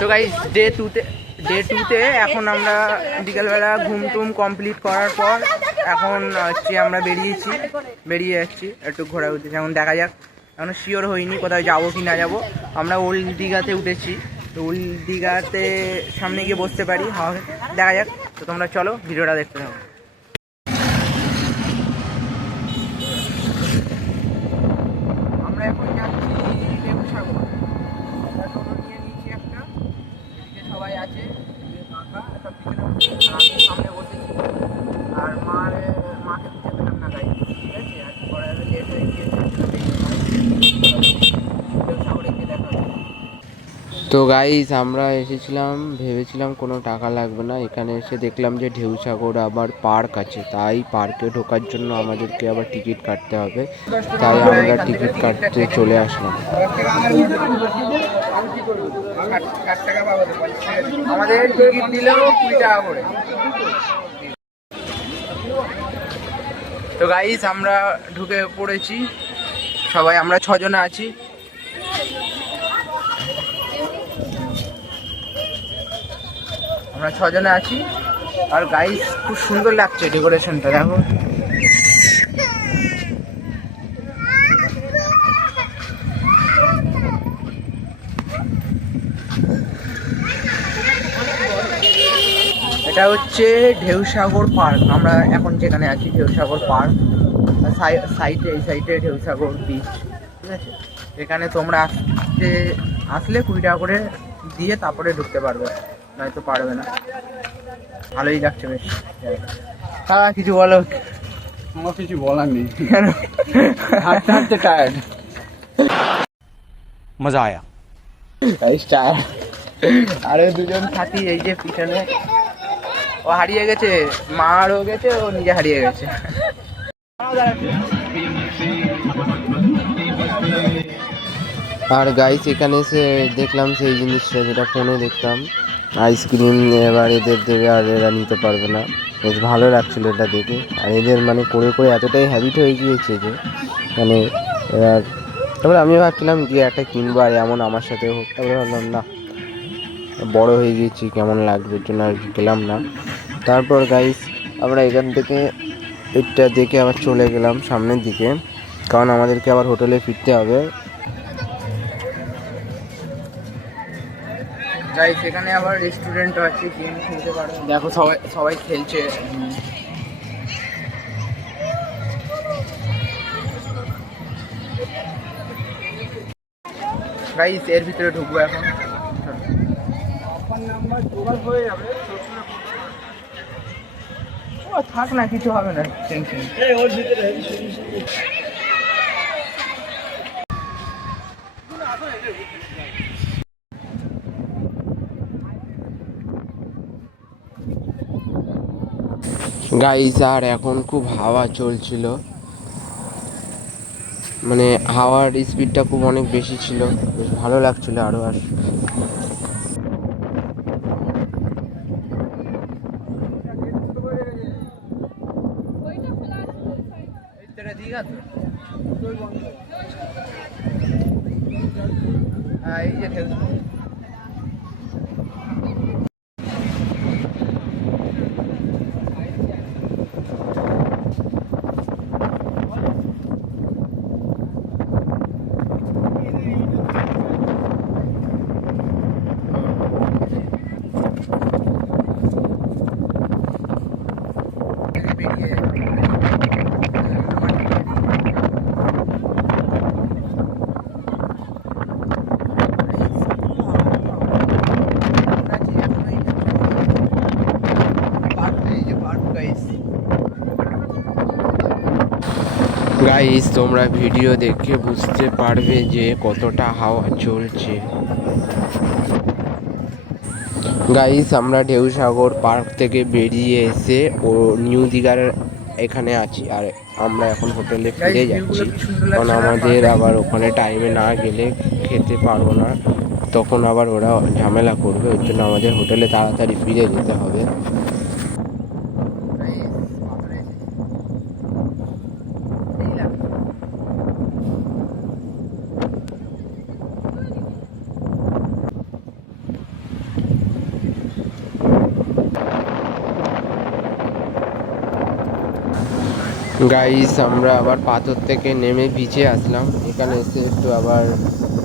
তো guys day টুতে এখন আমরা বিকালবেলা ঘুম টুম কমপ্লিট করার পর এখন হচ্ছে আমরা বেরিয়ে যাচ্ছি একটু ঘোরাঘুরি। যেমন দেখা যাক, এখনো শিওর হইনি কোথায় যাবো কি না যাবো। আমরা ওল্ড দীঘাতে উঠেছি, তো ওল্ড দীঘাতে সামনে গিয়ে বসতে পারি, হাওয়া দেখা যাক। তো তোমরা চলো ভিডিওটা দেখতে থাকো। আমরা এখন যাচ্ছি লেবুসাগর। আমরা টোটো নিয়ে নিয়েছি একটা, এদিকে সবাই আছে, কাকা সব পিছনে, আমি সামনে বসেছি। আর মাকে খুঁজে পেলাম না গাড়ি, ঠিক আছে। আর পরে লেট হয়ে গিয়েছে, লেবুসাগরে গিয়ে দেখা হবে। তো গাইস আমরা ভেবেছিলাম কোনো টাকা লাগবে না, এখানে এসে দেখলাম যে ঢেউসাগর আবার পার্ক আছে, তাই পার্কে ঢোকার জন্য আমাদেরকে আবার টিকিট কাটতে হবে, তাই আমরা টিকিট কাটতে চলে আসলাম। আমাদের টিকিট দিলেও 20 টাকা করে। তো গাইস আমরা ঢুকে পড়েছি সবাই, আমরা 6 জনে আছি। আমরা 6 জনে আছি। আর গাইস খুব সুন্দর লাগছে ডেকোরেশনটা, দেখো। এটা হচ্ছে ঢেউসাগর পার্ক, আমরা এখন যেখানে আছি ঢেউসাগর পার্ক। এই সাইডে ঢেউসাগর বিচ, ঠিক আছে। এখানে তোমরা আসলে 20 টাকা করে দিয়ে তারপরে ঢুকতে পারবে, নয়তো পারবে না। ভালোই লাগছে বেশ। হ্যাঁ কিছু বলো। আমার কিছু বলার নেই, হাঁটতে হাঁটতে টায়ার্ড। মজা আয়া টায়ার্ড। আরো দুজন সাথী এই যে পিছনে, ও হারিয়ে গেছে, মারও গেছে, ও নিজে হারিয়ে গেছে। আর গাইস এখানে এসে দেখলাম সেই জিনিসটা যেটা ফোনে দেখতাম, আইসক্রিম এবার এদের দেবে আর এরা নিতে পারবে না। বেশ ভালো লাগছিল এটা দেখে। আর এদের মানে করে করে এতটাই হ্যাবিট হয়ে গিয়েছে যে মানে এবার, তারপরে আমি ভাবছিলাম যে একটা কিনবো আর এমন আমার সাথে হোক, তারপরে ভাবলাম না, বড় হয়ে গিয়েছি, কেমন লাগবে, এর জন্য আর গেলাম না। তারপর গাইস আমরা এখান থেকে এটা দেখে আবার চলে গেলাম সামনের দিকে, কারণ আমাদেরকে আবার হোটেলে ফিরতে হবে। গাইস এখানে আবার রেস্টুরেন্টও আছে, গেম খেলতে পারো, দেখো সবাই খেলছে। গাইস এর ভিতরে ঢুকবো এখন। ও থাক না, কিছু হবে না, টেনশন। গাইস আর এখন খুব হাওয়া চলছিল, মানে হাওয়ার স্পিডটা খুব অনেক বেশি ছিল, বেশ ভালো লাগছিল আরো। আর এই যে গাইস তোমরা ভিডিও দেখে বুঝতে পারবে যে কতটা হাওয়া চলছে। গাইস আমরা ঢেউসাগর পার্ক থেকে বেরিয়ে এসে ও নিউ দীঘার এখানে আছি, আর আমরা এখন হোটেলে ফিরে যাচ্ছি, কারণ আমাদের আবার ওখানে টাইমে না গেলে খেতে পারবো না, তখন আবার ওরা ঝামেলা করবে, ওর জন্য আমাদের হোটেলে তাড়াতাড়ি ফিরে যেতে হবে। গাইস আমরা আবার পাথর থেকে নেমে বিচে আসলাম। এখানে এসে একটু আবার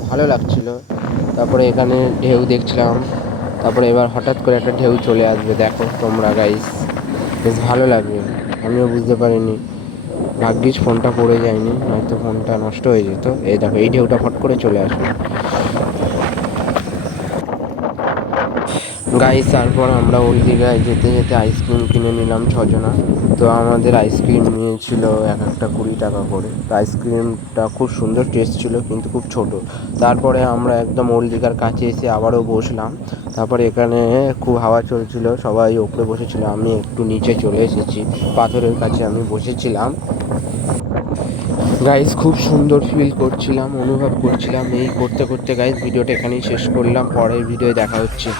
ভালো লাগছিল। তারপরে এখানে ঢেউ দেখছিলাম। তারপরে এবার হঠাৎ করে একটা ঢেউ চলে আসবে, দেখো তোমরা গাইস, বেশ ভালো লাগবে। আমিও বুঝতে পারিনি, ভাগ্যিস ফোনটা পড়ে যায়নি, নয়তো ফোনটা নষ্ট হয়ে যেত। এই দেখো এই ঢেউটা ফট করে চলে আসবে গাইস। তারপর আমরা ওল্ড দীঘায় যেতে যেতে আইসক্রিম কিনে নিলাম ছজনা। তো আমাদের আইসক্রিম নিয়েছিল এক একটা 20 টাকা করে। তো আইসক্রিমটা খুব সুন্দর টেস্ট ছিল, কিন্তু খুব ছোট। তারপরে আমরা একদম ওল্ড দীঘার কাছে এসে আবারও বসলাম। তারপরে এখানে খুব হাওয়া চলছিল, সবাই ওপরে বসেছিল, আমি একটু নিচে চলে এসেছি, পাথরের কাছে আমি বসেছিলাম। গাইস খুব সুন্দর ফিল করছিলাম, অনুভব করছিলাম। এই করতে করতে গাইস ভিডিওটা এখানেই শেষ করলাম, পরের ভিডিওয়ে দেখা হচ্ছে।